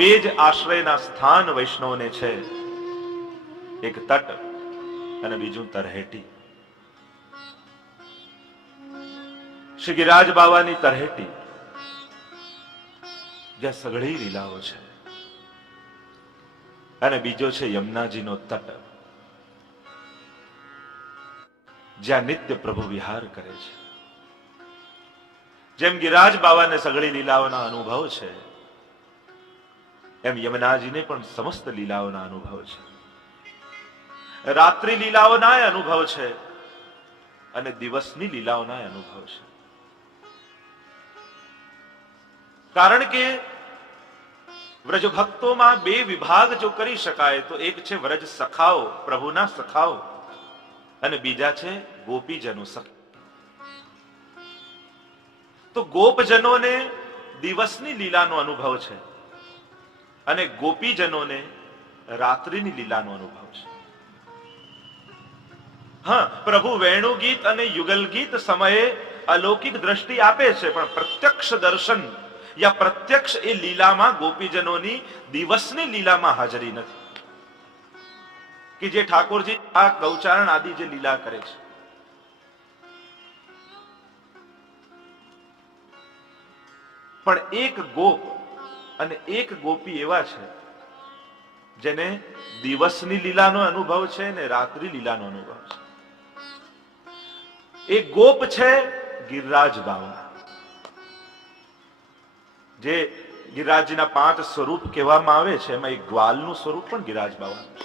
બે જ આશ્રયના સ્થાન વૈષ્ણવને છે, એક તટ અને બીજું તરહેટી. શ્રી ગિરિરાજ બાવાની તરહેટી જ્યાં સઘળી લીલાઓ છે, અને બીજો છે યમુનાજીનો તટ જ્યાં નિત્ય પ્રભુ વિહાર કરે છે. જેમ ગિરિરાજ બાવાને સઘળી લીલાઓના અનુભવ છે, એમ યમુનાજીને પણ સમસ્ત લીલાઓના અનુભવ છે. રાત્રિ લીલાઓના અનુભવ છે અને દિવસની લીલાઓના અનુભવ છે. કારણ કે વ્રજ ભક્તોમાં બે વિભાગ જો કરી શકાય તો એક છે વ્રજ સખાઓ, પ્રભુના સખાઓ, અને બીજા છે ગોપીજનો સખી. તો ગોપજનોને દિવસની લીલાનો અનુભવ છે અને ગોપીજનોને રાત્રિની લીલાનો અનુભવ છે. હા, પ્રભુ વેણુ ગીત અને યુગલ ગીત સમયે અલૌકિક દ્રષ્ટિ આપે છે, પણ પ્રત્યક્ષ દર્શન યા પ્રત્યક્ષ એ લીલામાં ગોપીજનોની દિવસની લીલામાં હાજરી નથી. કે જે ઠાકોરજી આ ગૌચારણ આદિ જે લીલા કરે છે, પણ એક ગોપ અને એક ગોપી એવા છે જેને દિવસની લીલાનો અનુભવ છે ને રાત્રિ લીલાનો અનુભવ છે. એક ગોપ છે ગિરિરાજ બાવા, જે ગિરિરાજના 5 સ્વરૂપ કહેવામાં આવે છે, એમાં એક ગ્વાલનું સ્વરૂપ પણ ગિરિરાજ બાવાનું છે.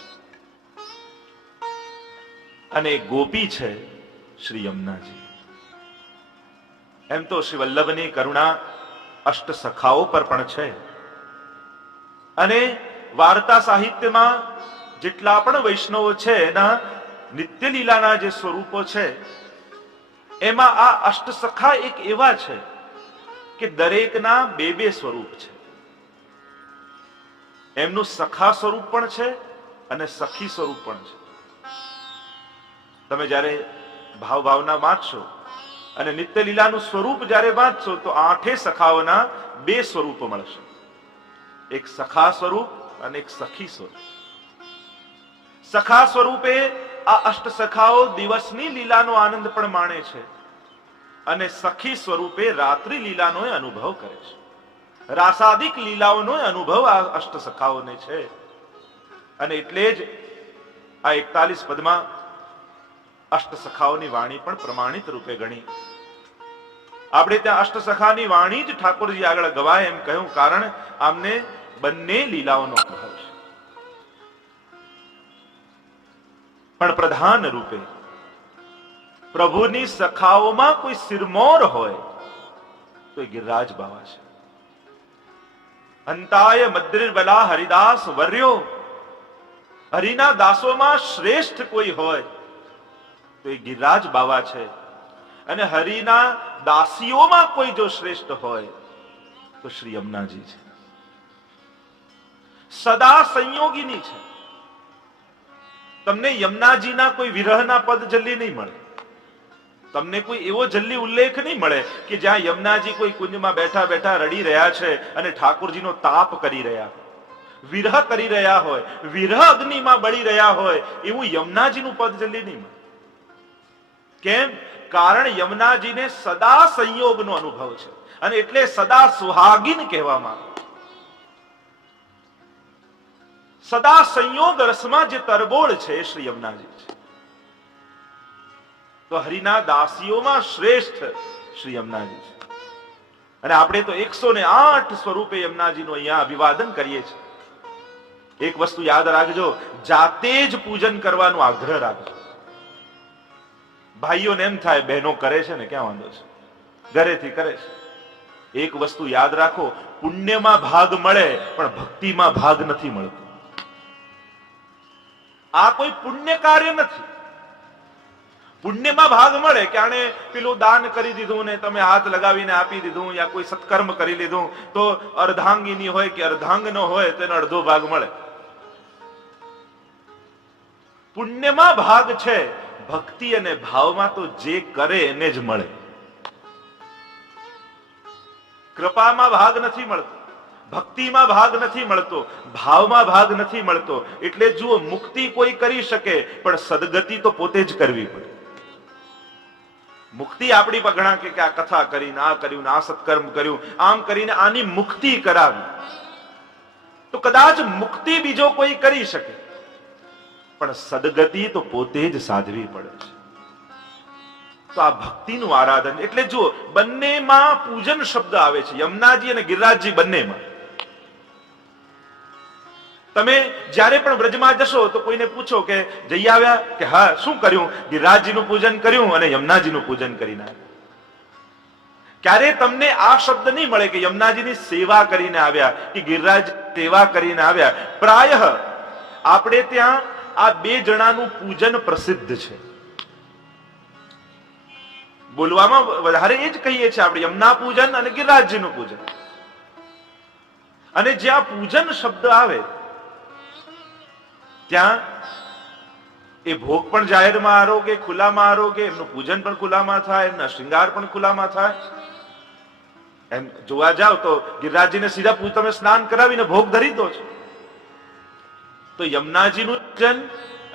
અને એક ગોપી છે શ્રી યમુનાજી. એમ તો શ્રી વલ્લભની કરુણા અષ્ટ સખાઓ પર પણ છે, અને વાર્તા સાહિત્યમાં જેટલા પણ વૈષ્ણવો છે એના નિત્ય લીલાના જે સ્વરૂપો છે, એમાં આ અષ્ટ સખા એક એવા છે કે દરેકના બે બે સ્વરૂપ છે. એમનું સખા સ્વરૂપ પણ છે અને સખી સ્વરૂપ પણ છે. તમે જ્યારે ભાવના વાંચશો અને નિત્ય લીલાનું સ્વરૂપ જ્યારે વાંચશો તો 8 સખાઓના 2 સ્વરૂપો મળશે, એક સખા સ્વરૂપ અને એક સખી સ્વરૂપ. સખા સ્વરૂપે આ અષ્ટ સખાઓ દિવસની લીલાનો આનંદ પણ માણે છે અને સખી સ્વરૂપે રાત્રિ લીલાનો અનુભવ કરે છે. રાસાદિક લીલાઓનો અનુભવ આ અષ્ટ સખાઓને છે. અને એટલે જ આ 41 પદમાં અષ્ટ સખાઓની વાણી પણ પ્રમાણિત રૂપે ગણી. આપણે ત્યાં અષ્ટ સખાની વાણી જ ઠાકોરજી આગળ ગવાય એમ કહ્યું, કારણ આમને બંને લીલાઓનો અનુભવ છે. પણ પ્રધાન રૂપે પ્રભુની સખાઓમાં કોઈ સિરમોર હોય તો એ ગિરિરાજ બાવા છે. અંતાય મદ્રિર્બલા હરિદાસ વર્યો, હરિના દાસોમાં શ્રેષ્ઠ કોઈ હોય તો એ ગિરિરાજ બાવા છે. અને હરિના દાસીઓમાં કોઈ જો શ્રેષ્ઠ હોય તો શ્રી યમુનાજી છે. સદા સંયોગીની છે. તમને યમુનાજીના કોઈ વિરહના પદ જલ્દી નહીં મળે, તમને કોઈ એવો જલ્દી ઉલ્લેખ નહીં મળે કે જ્યાં યમુનાજી કોઈ કુંજમાં બેઠા બેઠા રડી રહ્યા છે અને ઠાકોરજીનો તાપ કરી રહ્યા હોય, વિરહ કરી રહ્યા હોય, વિરહ અગ્નિમાં બળી રહ્યા હોય, એવું યમુનાજીનું પદ જલ્દી નહીં મળે. કેમ? કારણ યમુનાજીને સદા સંયોગનો અનુભવ છે અને એટલે સદા સુહાગીન કહેવામાં આવે. સદા સંયોગ રસમાં જે તરબોળ છે એ શ્રી યમુનાજી છે. તો હરિના દાસીઓમાં શ્રેષ્ઠ શ્રી યમુનાજી છે. અને આપણે તો 108 સ્વરૂપે યમુનાજીનું અહીંયા અભિવાદન કરીએ છીએ. એક વસ્તુ યાદ રાખજો, જાતે જ પૂજન કરવાનો આગ્રહ રાખજો. ભાઈઓને એમ થાય બહેનો કરે છે ને ક્યાં વાંધો છે, ઘરેથી કરે છે. એક વસ્તુ યાદ રાખો, પુણ્યમાં ભાગ મળે પણ ભક્તિમાં ભાગ નથી મળતો. આ કોઈ પુણ્ય કાર્ય નથી. પુણ્યમાં ભાગ મળે કે આને પેલું દાન કરી દીધું ને તમે હાથ લગાવીને આપી દીધું, યા કોઈ સત્કર્મ કરી લીધું તો અર્ધાંગીની હોય કે અર્ધાંગનો હોય તેનો અડધો ભાગ મળે. પુણ્યમાં ભાગ છે, ભક્તિ અને ભાવમાં તો જે કરે એને જ મળે. કૃપામાં ભાગ નથી મળતો. ભક્તિમાં ભાગ નથી મળતો, ભાવમાં ભાગ નથી મળતો. એટલે જુઓ, મુક્તિ કોઈ કરી શકે, પણ સદગતિ તો પોતે જ કરવી પડે. મુક્તિ આપણી પર ઘણા કે આ કથા કરીને આ કર્યું, આ સત્કર્મ કર્યું, આમ કરીને આની મુક્તિ કરાવી, તો કદાચ મુક્તિ બીજો કોઈ કરી શકે, પણ સદગતિ તો પોતે જ સાધવી પડે છે. તો આ ભક્તિનું આરાધન એટલે જુઓ, બંનેમાં પૂજન શબ્દ આવે છે, યમુનાજી અને ગિરિરાજજી બંનેમાં. તમે જ્યારે પણ વ્રજમાં જશો તો કોઈને પૂછો કે જઈ આવ્યા, કે હા, શું કર્યું? ગિરિરાજજીનું પૂજન કર્યું અને યમુનાજીનું પૂજન કરીને આવ્યા. ક્યારે તમને આ શબ્દ નહીં મળે કે યમુનાજીની સેવા કરીને આવ્યા કે ગિરિરાજ સેવા કરીને આવ્યા. પ્રાયઃ આપણે ત્યાં આ બે જણાનું પૂજન પ્રસિદ્ધ છે. બોલવામાં વધારે એ જ કહીએ છીએ આપણે, યમુના પૂજન અને ગિરિરાજજીનું પૂજન. અને જ્યાં પૂજન શબ્દ આવે ત્યાં એ ભોગ પણ જાહેરમાં આરોગે, ખુલ્લામાં આરોગે, એમનું પૂજન પણ ખુલ્લામાં થાય, એમના શૃંગાર પણ ખુલ્લામાં થાય. એમ જોવા જાવ તો ગિરિરાજજીને સીધા તમે સ્નાન કરાવીને ભોગ ધરી દો છો. તો યમુનાજીનું પૂજન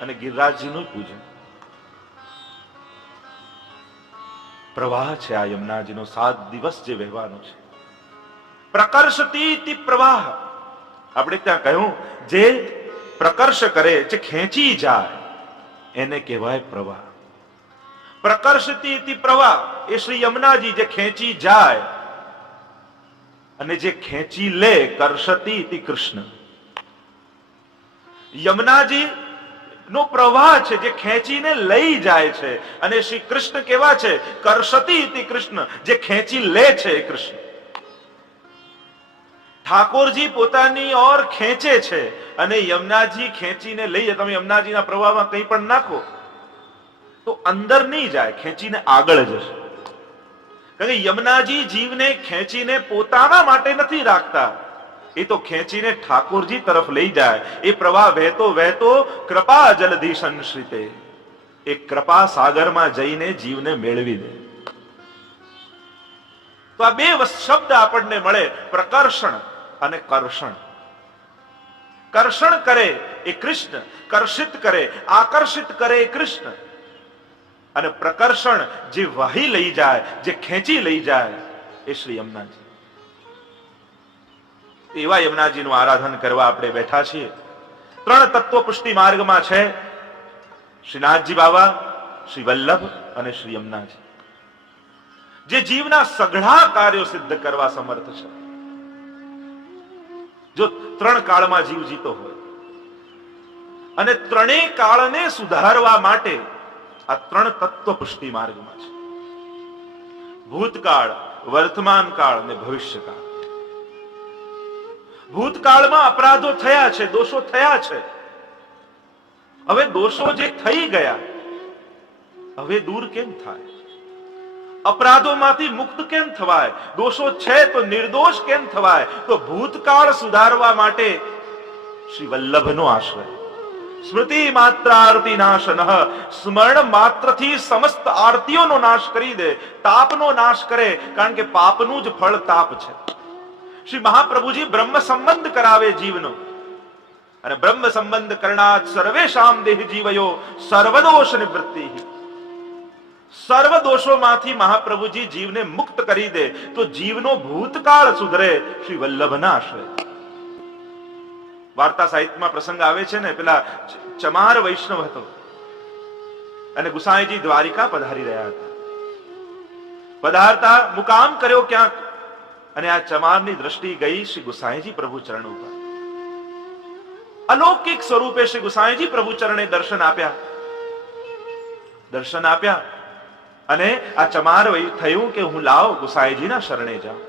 અને ગિરિરાજજીનું પૂજન પ્રવાહ છે. આ યમુનાજીનો 7 દિવસ જે વહેવાનો છે, પ્રકર્ષતી પ્રવાહ. આપણે ત્યાં કહ્યું, જે પ્રકર્ષ કરે, જે ખેંચી જાય, એને કહેવાય પ્રવાહ. પ્રકર્ષતી પ્રવાહ એ શ્રી યમુનાજી જે ખેંચી જાય, અને જે ખેંચી લે, કર્ષતી કૃષ્ણ. યમુનાજી નો પ્રવાહ છે જે ખેંચીને લઈ જાય છે, અને શ્રી કૃષ્ણ કેવા છે? કર્ષતી કૃષ્ણ, જે ખેંચી લે છે એ કૃષ્ણ. ઠાકોરજી પોતાની ઓર ખેંચે છે અને યમુનાજી ખેંચીને લઈએ. તમે યમુનાજીના પ્રવાહમાં કંઈ પણ નાખો તો અંદર નહીં જાય, ખેંચીને આગળ જશે. કારણ કે યમુનાજી જીવને ખેંચીને પોતાના માટે નથી રાખતા, એ તો ખેંચીને ઠાકોરજી તરફ લઈ જાય. એ પ્રવાહ વહેતો વહેતો કૃપા જલધિ સંશ્રિતે, એ કૃપા સાગરમાં જઈને જીવને મેળવી દે. તો આ બે શબ્દ આપણને મળે, પ્રકર્ષણ અને કર્ષણ. કર્ષણ કરે એ કૃષ્ણ, કર્ષિત કરે, આકર્ષિત કરે એ કૃષ્ણ. અને પ્રકર્ષણ જે વહી લઈ જાય, જે ખેંચી લઈ જાય, એ શ્રી યમુનાજી. એવા યમુનાજીનું આરાધન કરવા આપણે બેઠા છીએ. 3 તત્વ પુષ્ટિ માર્ગમાં છે શ્રીનાથજી બાબા, શ્રી વલ્લભ અને શ્રી યમુનાજી, જે જીવના સઘળા કાર્યો સિદ્ધ કરવા સમર્થ છે. જો 3 કાળમાં જીવ જીતો હોય અને 3 કાળને સુધારવા માટે આ 3 તત્વ પુષ્ટિ માર્ગમાં છે. ભૂતકાળ, વર્તમાન કાળ અને ભવિષ્યકાળ. ભૂતકાળમાં અપરાધો થયા છે, દોષો થયા છે. હવે દોષો જે થઈ ગયા, હવે દૂર કેમ થાય? અપરાધોમાંથી મુક્ત કેમ થવાય? દોષો છે તો નિર્દોષ કેમ થવાય? તો ભૂતકાળ સુધારવા માટે શ્રી વલ્લભનો આશ્રય. સ્મૃતિ માત્રાર્તિ નાશન, સ્મરણ માત્રથી સમસ્ત આરતીઓનો નાશ કરી દે, તાપનો નાશ કરે. કારણ કે પાપનું જ ફળ તાપ છે. શ્રી મહાપ્રભુજી બ્રહ્મ સંબંધ કરાવે જીવનો, અને બ્રહ્મ સંબંધ કરણાત સર્વેશામ દેહ જીવયો સર્વદોષ નિવૃત્તિ. સર્વ દોષોમાંથી મહાપ્રભુજી જીવને મુક્ત કરી દે તો જીવનો ભૂતકાળ સુધરે. શ્રી વલ્લભના આશ્રય. વાર્તા સાહિત્યમાં પ્રસંગ આવે છે ને, પેલા ચમાર વૈષ્ણવ હતો અને ગુસાઈજી દ્વારિકા પધારી રહ્યા હતા. પધારતા મુકામ કર્યો ક્યાંક, અને આ ચમારની દ્રષ્ટિ ગઈ શ્રી ગુસાઈજી પ્રભુ ચરણ ઉપર. અલૌકિક સ્વરૂપે શ્રી ગુસાઈજી પ્રભુ ચરણે દર્શન આપ્યા. દર્શન આપ્યા અને આ ચમાર થયું કે હું લાવ ગુસાઈજીના શરણે જાઉં.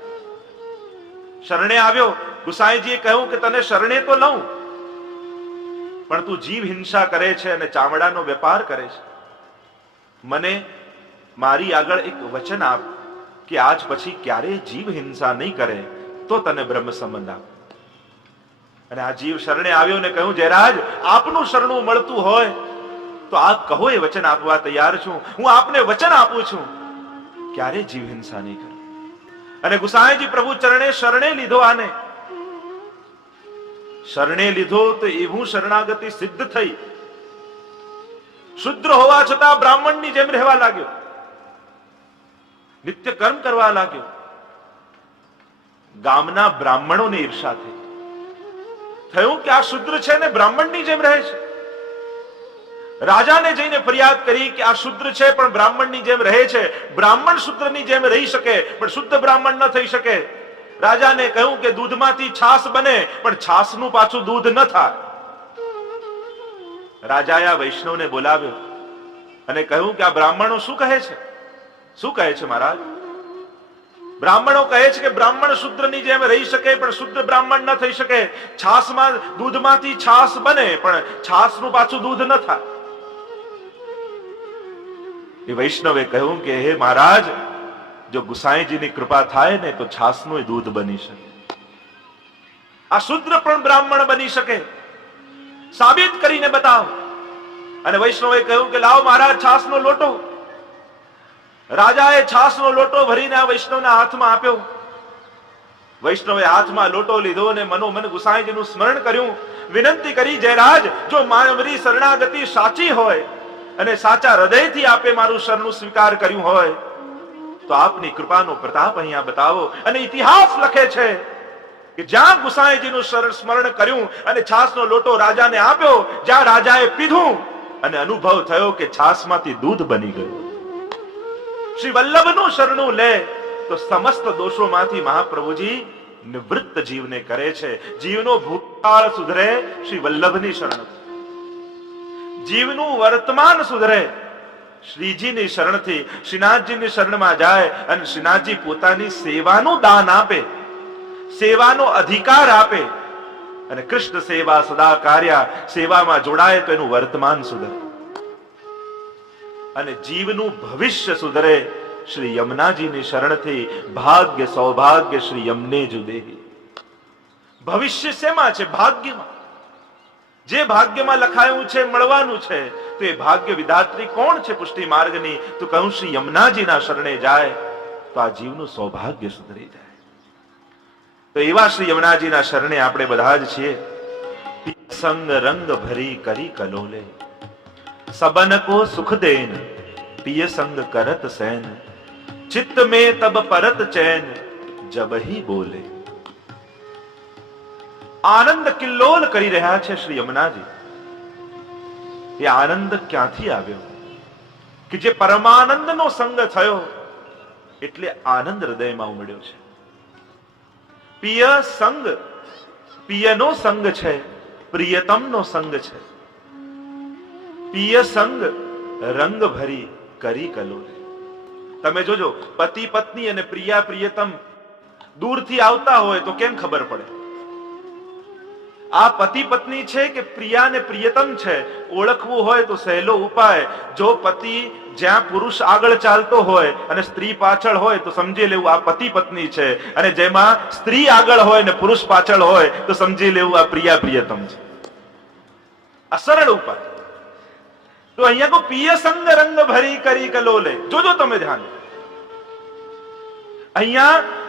શરણે આવ્યો. ગુસાઈજીએ કહ્યું કે તને શરણે તો લઉં, પણ તું જીવ હિંસા કરે છે અને ચામડાનો વેપાર કરે છે. મને મારી આગળ એક વચન આપ કે આજ પછી ક્યારે જીવ હિંસા નહીં કરે તો તને બ્રહ્મ સંબંધ આપ. અને આ જીવ શરણે આવ્યો ને કહ્યું, જયરાજ આપનું શરણું મળતું હોય તો આપ કહો, એ વચન આપવા તૈયાર છું. હું આપને વચન આપું છું, ક્યારે જીવ હિંસા નહીં કરે. અને ગુસાઈજી પ્રભુ ચરણે શરણે લીધો આને. શરણે લીધો તો એવું શરણાગતિ સિદ્ધ થઈ. શુદ્ર હોવા છતાં બ્રાહ્મણની જેમ રહેવા લાગ્યો, નિત્ય કર્મ કરવા લાગ્યો. ગામના બ્રાહ્મણોને ઈર્ષા થઈ. થયું કે આ શુદ્ર છે ને બ્રાહ્મણની જેમ રહે છે. રાજાને જઈને ફરિયાદ કરી કે આ શુદ્ર છે પણ બ્રાહ્મણની જેમ રહે છે. બ્રાહ્મણ શુદ્રની જેમ રહી શકે પણ શુદ્ધ બ્રાહ્મણ ન થઈ શકે. રાજાને કહ્યું કે દૂધમાંથી છાશ બને પણ છાશનું પાછું દૂધ ન થાય. રાજાએ આ વૈષ્ણવને બોલાવ્યો અને કહ્યું કે આ બ્રાહ્મણો શું કહે છે? શું કહે છે મહારાજ? બ્રાહ્મણો કહે છે કે બ્રાહ્મણ શુદ્રની જેમ રહી શકે પણ શુદ્ધ બ્રાહ્મણ ન થઈ શકે. છાશમાં દૂધમાંથી છાશ બને પણ છાશનું પાછું દૂધ ન થાય. એ વૈષ્ણવે કહ્યું કે હે મહારાજ, જો ગુસાઈજીની કૃપા થાય ને તો છાશનું દૂધ બની શકે. આ શુદ્ર પણ બ્રાહ્મણ બની શકે, સાબિત કરીને બતાવો. અને વૈષ્ણવે કહ્યું કે લાવો મહારાજ છાશનો લોટો. રાજાએ છાશનો લોટો ભરીને આ વૈષ્ણવના હાથમાં આપ્યો. વૈષ્ણવે હાથમાં લોટો લીધો અને મનોમન ગુસાઈજીનું સ્મરણ કર્યું. વિનંતી કરી, જયરાજ, જો મારી શરણાગતિ સાચી હોય અને સાચા હૃદયથી આપે મારું શરણું સ્વીકાર કર્યું હોય તો આપની કૃપાનો પ્રતાપ અહીંયા બતાવો. અને ઇતિહાસ લખે છે કે જ્યાં ગુસાઈજીનું સ્મરણ કર્યું અને છાશનો લોટો રાજાને આપ્યો, જ્યાં રાજાએ પીધું અને અનુભવ થયો કે છાશમાંથી દૂધ બની ગયું. શ્રી વલ્લભનું શરણું લે તો સમસ્ત દોષોમાંથી મહાપ્રભુજી નિવૃત્ત જીવને કરે છે. જીવનો ભૂતકાળ સુધરે શ્રી વલ્લભની શરણથી, જીવનું વર્તમાન સુધરે શ્રીજીની શરણથી. શ્રીનાથજીની શરણમાં જાય અને શ્રીનાથજી પોતાની સેવાનું દાન આપે, સેવાનો અધિકાર આપે અને કૃષ્ણ સેવા સદા કાર્ય સેવામાં જોડાય તો એનું વર્તમાન સુધરે અને જીવનું ભવિષ્ય સુધરે. શ્રી યમુનાજીની શરણથી ભાગ્ય સૌભાગ્ય શ્રી યમને જુદેહી. ભવિષ્ય શેમાં છે? ભાગ્યમાં. જે ભાગ્યમાં લખાયું છે મળવાનું છે તો એ ભાગ્ય વિધાત્રી કોણ છે પુષ્ટિ માર્ગની? તો કહું શ્રી યમુનાજીના શરણે જાય તો આ જીવનું સૌભાગ્ય સુધરી જાય. તો એવા શ્રી યમુનાજીના શરણે આપણે બધા જ છીએ. સંગ રંગ ભરી કરી કલોલે, सबन को सुख देन पिय संग करत सैन, चित्त में तब परत चैन जब ही बोले. આનંદ કિલ્લોલ કરી રહ્યા છે શ્રી યમુનાજી. એ આનંદ ક્યાંથી આવ્યો? કે જે પરમાનંદનો સંગ થયો એટલે આનંદ હૃદયમાં ઉમડ્યો છે. પિય સંગ, પિયનો સંગ છે, પ્રિયતમનો સંગ છે. પિય સંગ રંગ ભરી કરી કલોલે. તમે જોજો, પતિ પત્ની અને પ્રિયા પ્રિયતમ દૂરથી આવતા હોય તો કેમ ખબર પડે? આ પતિ પત્ની છે કે પ્રિયા ને પ્રિયતમ છે ઓળખવું હોય તો સહેલો ઉપાય. જો પતિ જ્યાં પુરુષ આગળ ચાલતો હોય અને સ્ત્રી પાછળ હોય તો સમજી લેવું આ પતિ પત્ની છે, અને જેમાં સ્ત્રી આગળ હોય ને પુરુષ પાછળ હોય તો સમજી લેવું આ પ્રિયા પ્રિયતમ છે. આ સરળ ઉપાય. તો અહીંયા તો પિય સંગ રંગ ભરી કરી કલોલે. જોજો તમે ધ્યાન, અહીંયા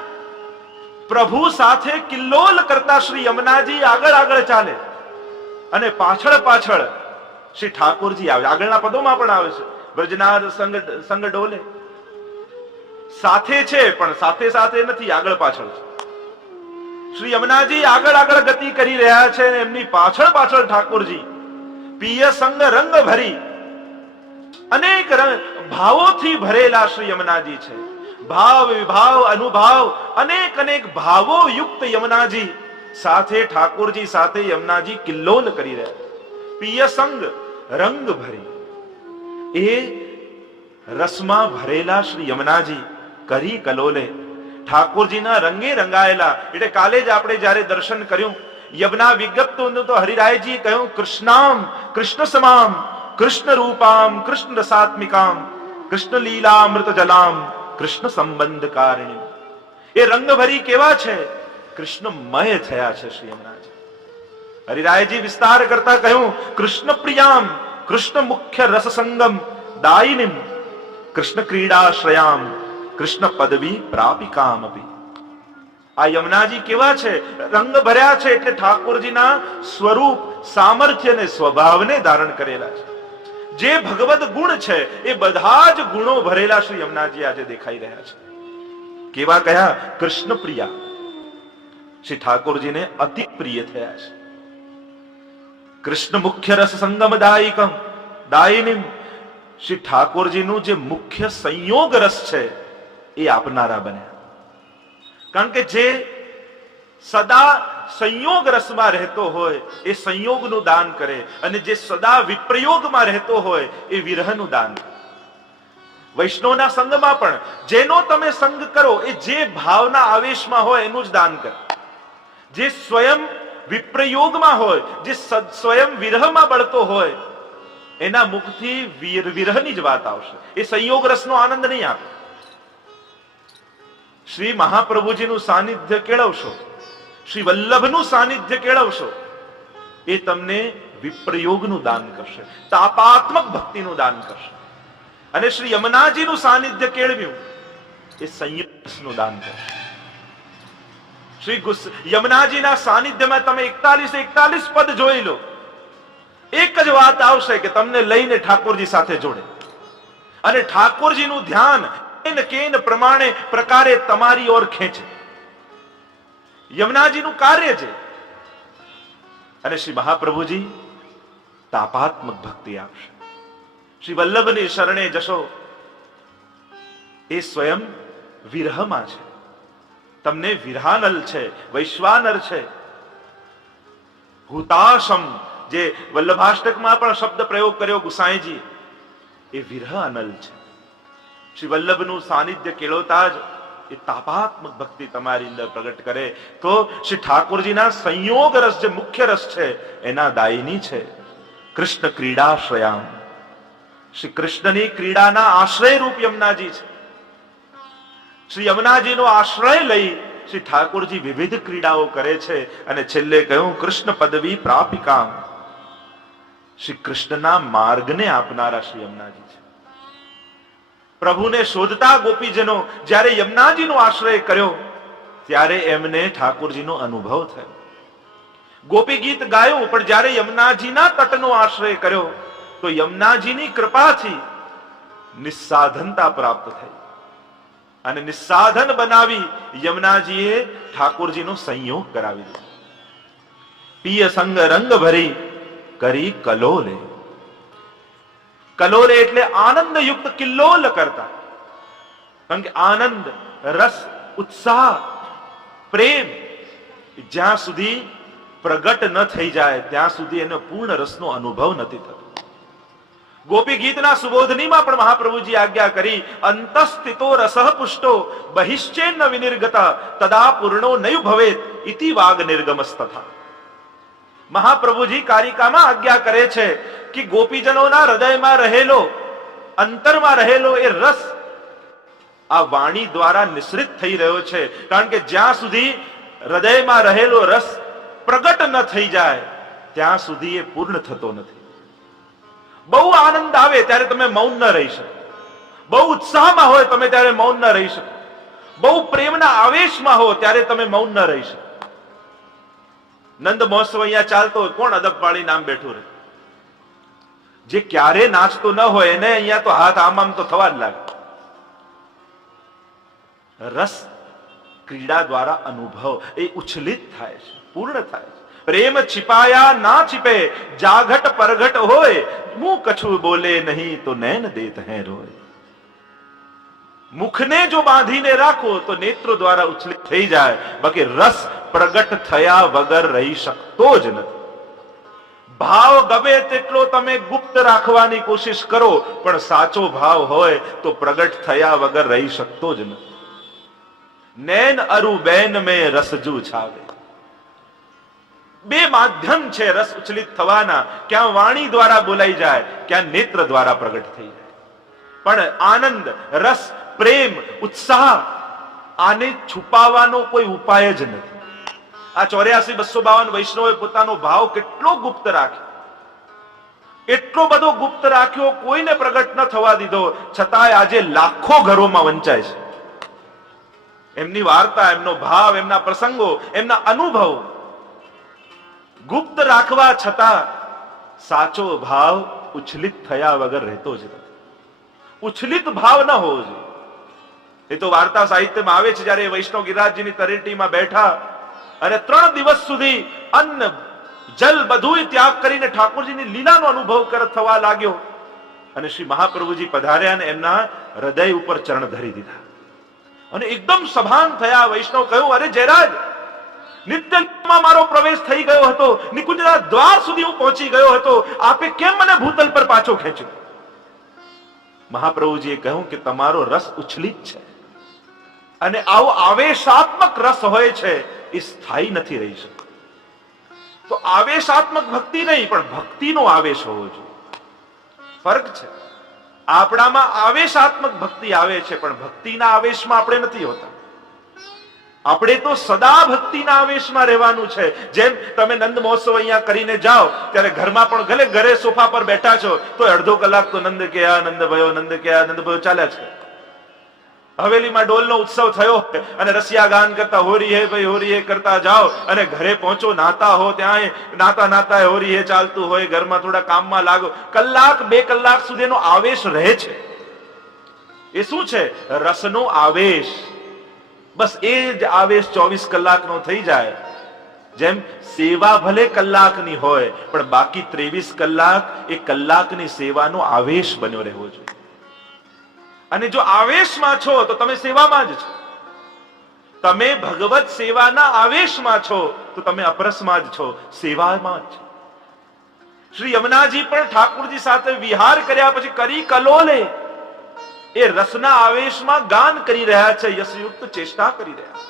પ્રભુ સાથે કિલ્લોલ કરતા શ્રી યમુનાજી આગળ આગળ ચાલે અને પાછળ પાછળ શ્રી ઠાકોરજી આવે. આગળના પદોમાં પણ આવે છે બ્રજનાથ સંગ ડોલે. સાથે છે પણ સાથે સાથે નથી, આગળ પાછળ છે. શ્રી યમુનાજી આગળ આગળ ગતિ કરી રહ્યા છે અને એમની પાછળ પાછળ ઠાકોરજી. પિય સંગ રંગ ભરી, અનેક ભાવોથી ભરેલા શ્રી યમુનાજી છે. ભાવ વિભાવ અનુભાવ અનેક અનેક ભાવો યુક્ત યમુનાજી સાથે ઠાકોરજી સાથે યમુનાજી કિલ્લોલ કરી રહ્યા. પિય સંગ રંગ ભરી, એ રસમાં ભરેલા શ્રી યમુનાજી કરી કલોલે. ઠાકોરજીના રંગે રંગાયેલા. એટલે કાલે જ આપણે જયારે દર્શન કર્યું યમુના વિગતનું તો હરિરાયજી કહ્યું કૃષ્ણામ કૃષ્ણ સમામ કૃષ્ણ રૂપામ કૃષ્ણ રસાત્મિકામ કૃષ્ણ લીલામૃત જલામ કૃષ્ણ સંબંધ કારણી. એ રંગ ભરી કેવા છે? કૃષ્ણમય થયા છે શ્રી યમુનાજી. હરિરાયજી વિસ્તાર કરતા કહ્યું કૃષ્ણ પ્રિયામ કૃષ્ણ મુખ્ય રસ સંગમ દાયિનીમ કૃષ્ણ ક્રીડાશ્રયામ કૃષ્ણ પદવી પ્રાપિકામ અપી. આ યમુનાજી કેવા છે? રંગ ભર્યા છે એટલે ઠાકોરજીના સ્વરૂપ, સામર્થ્ય અને સ્વભાવને ધારણ કરેલા છે. જે ભગવદ ગુણ છે એ બધા જ ગુણો ભરેલા શ્રી યમુનાજી આજે દેખાઈ રહ્યા છે. કેવા કયા? કૃષ્ણ પ્રિયા. શ્રી ઠાકોરજીને અતિ પ્રિય થયા છે. કૃષ્ણ મુખ્ય રસ સંગમ દાયિકમ દાયિનીમ. શ્રી ઠાકોરજીનું જે મુખ્ય સંયોગ રસ છે એ આપનારા બન્યા. કારણ કે જે સદા સંયોગ રસમાં રહેતો હોય એ સંયોગનું દાન કરે, અને જે સદા વિપ્રયોગમાં રહેતો હોય એ વિરહનું દાન કરે. વૈષ્ણવના સંગમાં પણ જેનો તમે સંગ કરો એ જે ભાવના આવેશમાં હોય એનું જ દાન કરે. જે સ્વયં વિપ્રયોગમાં હોય, જે સ્વયં વિરહમાં બળતો હોય, એના મુખથી વિરહની જ વાત આવશે. એ સંયોગ રસનો આનંદ નહીં આપે. શ્રી મહાપ્રભુજીનું સાનિધ્ય કેળવશો, શ્રી વલ્લભનું સાનિધ્ય કેળવશો, એ તમને વિપ્રયોગનું દાન કરશે, તાપાત્મક ભક્તિનું દાન કરશે. અને શ્રી યમુનાજીનું સાનિધ્ય કેળવ્યું એ સંયોગનું દાન કરશે. શ્રી યમુનાજીના સાનિધ્યમાં તમે 41 પદ જોઈ લો, એક જ વાત આવશે કે તમને લઈને ઠાકોરજી સાથે જોડે, અને ઠાકોરજીનું ધ્યાન કેન પ્રકારે તમારી ઓર ખેંચે. યમુનાજીનું કાર્ય છે. અને શ્રી મહાપ્રભુજી તાપાત્મક ભક્તિ આપશે. શ્રી વલ્લભની શરણે જશો, એ સ્વયં વિરહમાં છે, તમને વિરહાનલ છે, વૈશ્વાનર છે. હુતાશમ, જે વલ્લભાષ્ટકમાં પણ શબ્દ પ્રયોગ કર્યો ગુસાઈજી, એ વિરહ અનલ છે. શ્રી વલ્લભનું સાનિધ્ય કેળવતા જ એ તાપાત્મક ભક્તિ તમારી અંદર પ્રગટ કરે તો શ્રી ઠાકોરજીના સંયોગ રસ, જે મુખ્ય રસ છે, એના દાયિની છે. કૃષ્ણ ક્રીડાશ્રયામ, શ્રી કૃષ્ણની ક્રીડાના આશ્રય રૂપ યમુનાજી છે. શ્રી યમુનાજીનો આશ્રય લઈ શ્રી ઠાકોરજી વિવિધ ક્રીડાઓ કરે છે. અને છેલ્લે કહ્યું કૃષ્ણ પદવી પ્રાપિકામ, શ્રી કૃષ્ણના માર્ગને આપનારા શ્રી યમુનાજી છે. પ્રભુને શોધતા ગોપીજનો જ્યારે યમુનાજીનો આશ્રય કર્યો ત્યારે એમને ઠાકોરજીનો અનુભવ થયો. ગોપી ગીત ગાયું, પણ જ્યારે યમુનાજીના તટનો આશ્રય કર્યો તો યમુનાજીની કૃપાથી નિસ્સાધનતા પ્રાપ્ત થઈ, અને નિસ્સાધન બનાવી યમુનાજીએ ઠાકોરજીનો સંયોગ કરાવી દીધો. પિય સંગ રંગ ભરી કરી કલોલે. કલોલે એટલે આનંદ યુક્ત, કિલ્લોલ કરતા. કારણ કે આનંદ, રસ, ઉત્સાહ, પ્રેમ જ્યાં સુધી પ્રગટ ન થઈ જાય ત્યાં સુધી એનો પૂર્ણ રસનો અનુભવ નથી થતો. ગોપી ગીતના સુબોધનીમાં પણ મહાપ્રભુજી આજ્ઞા કરી, અંતસ્થિતો રસઃ પુષ્ટો બહિશ્ચેન વિનિર્ગત તદા પૂર્ણો નયુ ભવેત ઇતિ વાગ નિર્ગમસ્તથા. મહાપ્રભુજી કારિકામાં આજ્ઞા કરે છે કે ગોપીજનોના હૃદયમાં રહેલો, અંતરમાં રહેલો એ રસ આ વાણી દ્વારા નિશ્રિત થઈ રહ્યો છે. કારણ કે જ્યાં સુધી હૃદયમાં રહેલો રસ પ્રગટ ન થઈ જાય ત્યાં સુધી એ પૂર્ણ થતો નથી. બહુ આનંદ આવે ત્યારે તમે મૌન ન રહી શકો, બહુ ઉત્સાહમાં હોય તમે ત્યારે મૌન ન રહી શકો, બહુ પ્રેમના આવેશમાં હો ત્યારે તમે મૌન ન રહી શકો. નંદ મહોત્સવ અહીંયા ચાલતો હોય, કોણ અદબ પાડી નામ બેઠું રહે? જે ક્યારે નાચતો ન હોય એને અહીંયા તો હાથ આમ તો થવા જ લાગે. રસ ક્રીડા દ્વારા અનુભવ એ ઉછલિત થાય છે, પૂર્ણ થાય છે. પ્રેમ छिपाया ना छिपे जाघट परघट होय मुंह कछु बोले नहीं तो नैन देत हैं रोय. મુખને જો બાંધીને રાખો તો નેત્રો દ્વારા ઉછલિત થઈ જાય, બાકી રસ પ્રગટ થયા વગર રહી શકતો જ નથી. ભાવ ગમે તેટલો તમે ગુપ્ત રાખવાની કોશિશ કરો પણ સાચો ભાવ હોય તો પ્રગટ થયા વગર રહી શકતો જ નથી. નૈન અરુ બેન મેં રસજુ છાવે. બે માધ્યમ છે રસ ઉછલિત થવાના, ક્યાં વાણી દ્વારા બોલાઈ જાય, ક્યાં નેત્ર દ્વારા પ્રગટ થઈ જાય. પણ આનંદ, રસ, પ્રેમ, ઉત્સાહ આને છુપાવવાનો કોઈ ઉપાય જ નથી. આ 84-252 વૈષ્ણવોએ પોતાનો ભાવ કેટલો ગુપ્ત રાખ્યો, એટલો બધો ગુપ્ત રાખ્યો, કોઈને પ્રગટ ન થવા દીધો, છતાંય આજે લાખો ઘરોમાં વંચાય છે. એમની વાર્તા, એમનો ભાવ, એમના પ્રસંગો, એમના અનુભવ ગુપ્ત રાખવા છતાં સાચો ભાવ ઉચ્છલિત થયા વગર રહેતો જ નથી. ઉચ્છલિત ભાવ ન હોવો જોઈએ. એ તો વાર્તા સાહિત્યમાં આવે છે, જ્યારે વૈષ્ણવ ગિરિરાજજીની તળેટીમાં બેઠા અને 3 દિવસ સુધી અન્ન જલ બધું ત્યાગ કરીને ઠાકોરજીની લીલાનો અનુભવ થવા લાગ્યો અને શ્રી મહાપ્રભુજી પધાર્યા અને એમના હૃદય ઉપર ચરણ ધરી દીધા અને એકદમ સભાન થયા. વૈષ્ણવ કહ્યું, અરે જયરાજ, નિત્યમાં મારો પ્રવેશ થઈ ગયો હતો, નિકુંજના દ્વાર સુધી હું પહોંચી ગયો હતો, આપે કેમ મને ભૂતલ પર પાછો ખેંચ્યો? મહાપ્રભુજીએ કહ્યું કે તમારો રસ ઉચ્છલિત છે અને આવો આવેશાત્મક રસ હોય છે એ સ્થાયી નથી રહી શકતો. તો આવેશાત્મક ભક્તિ નહીં, પણ ભક્તિનો આવેશ હોવો જોઈએ. ફરક છે. આપણામાં આવેશાત્મક ભક્તિ આવે છે, પણ ભક્તિના આવેશમાં આપણે નથી હોતા. આપણે તો સદા ભક્તિના આવેશમાં રહેવાનું છે. જેમ તમે નંદ મહોત્સવ અહીંયા કરીને જાઓ ત્યારે ઘરમાં પણ ભલે ઘરે સોફા પર બેઠા છો તો અડધો કલાક તો નંદ કે આ નંદ ભયો, નંદ કે આ નંદ ભયો ચાલ્યા જ કરે. હવેલીમાં ડોલનો ઉત્સવ થયો અને રસિયા ગાન કરતા હોરી હે ભાઈ હોરી હે કરતા જાઓ અને ઘરે પહોંચો, નાતા હો ત્યાં નાતા નાતા હોરી હે ચાલતું હોય, ઘરમાં થોડા કામમાં લાગો, કલાક 2 કલાક સુધીનો આવેશ રહે છે. એ શું છે? રસનો આવેશ. બસ એ જ આવેશ 24 કલાકનો થઈ જાય. જેમ સેવા ભલે કલાકની હોય પણ બાકી 23 કલાક એ કલાકની સેવાનો આવેશ બન્યો રહેવો જોઈએ. અને જો આવેશમાં છો તો તમે સેવામાં જ છો. તમે ભગવત સેવાના આવેશમાં છો તો તમે અપરસમાં જ છો, સેવામાં જ છો. શ્રી યમુનાજી પણ ઠાકોરજી સાથે વિહાર કર્યા પછી કરી કલોલે એ રસના આવેશમાં ગાન કરી રહ્યા છે, યશયુક્ત ચેષ્ટા કરી રહ્યા છે,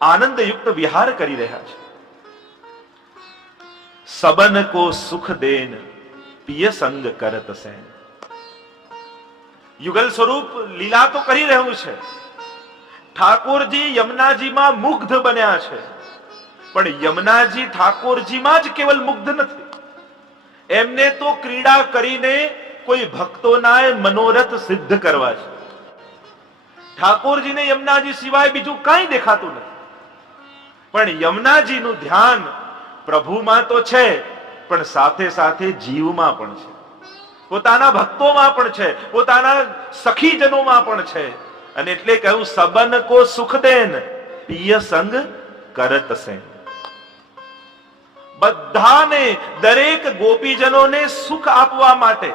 આનંદયુક્ત વિહાર કરી રહ્યા છે. સબન કો સુખ દેન પિય સંગ કરત સેન. યુગલ સ્વરૂપ લીલા તો કરી રહ્યું છે. ઠાકોરજી યમુનાજીમાં મુગ્ધ બન્યા છે, પણ યમુનાજી ઠાકોરજીમાં જ કેવલ મુગ્ધ નથી. એમને તો ક્રીડા કરીને કોઈ ભક્તોના મનોરથ સિદ્ધ કરવા છે. ઠાકોરજીને યમુનાજી સિવાય બીજું કાંઈ દેખાતું નથી. પણ યમુનાજીનું ધ્યાન પ્રભુમાં તો છે, પણ સાથે સાથે જીવમાં પણ છે, પોતાના ભક્તોમાં પણ છે, પોતાના સખીજનોમાં પણ છે. અને એટલે કહ્યું સબન કો સુખ દેન પિય સંગ કરત સેન. બધાને, દરેક ગોપીજનોને સુખ આપવા માટે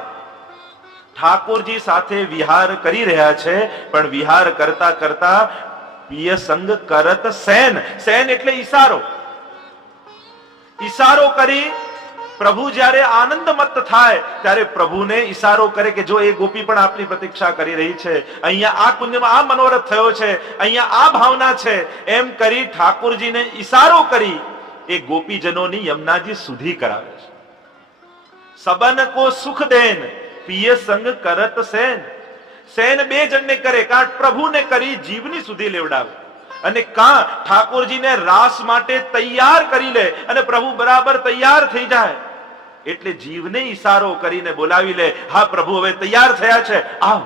ઠાકોરજી સાથે વિહાર કરી રહ્યા છે. પણ વિહાર કરતા કરતા પિય સંગ કરત સેન. સેન એટલે ઈશારો. ઈશારો કરી પ્રભુ જ્યારે આનંદમત થાય ત્યારે પ્રભુને ઈશારો કરે કે જો એ ગોપી પણ આપની પ્રતીક્ષા કરી રહી છે, અહીંયા આ કુંજમાં આ મનોરથ થયો છે, અહીંયા આ ભાવના છે, એમ કરી ઠાકોરજીને ઈશારો કરી એ ગોપીજનોની યમુનાજી સુધી કરાવે છે. સબન કો સુખ દેન પિય સંગ કરત સેન. સેન 2 જણને કરે, કાં પ્રભુને કરી જીવની સુધી લેવડાવે અને કાં ઠાકોરજીને રાસ માટે તૈયાર કરી લે અને પ્રભુ બરાબર તૈયાર થઈ જાય એટલે જીવને ઈશારો કરીને બોલાવી લે, હા પ્રભુ હવે તૈયાર થયા છે, આવ.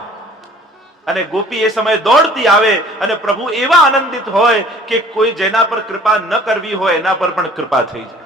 અને ગોપી એ સમયે દોડતી આવે અને પ્રભુ એવા આનંદિત હોય કે કોઈ જેના પર કૃપા ન કરવી હોય એના પર પણ કૃપા થઈ જાય.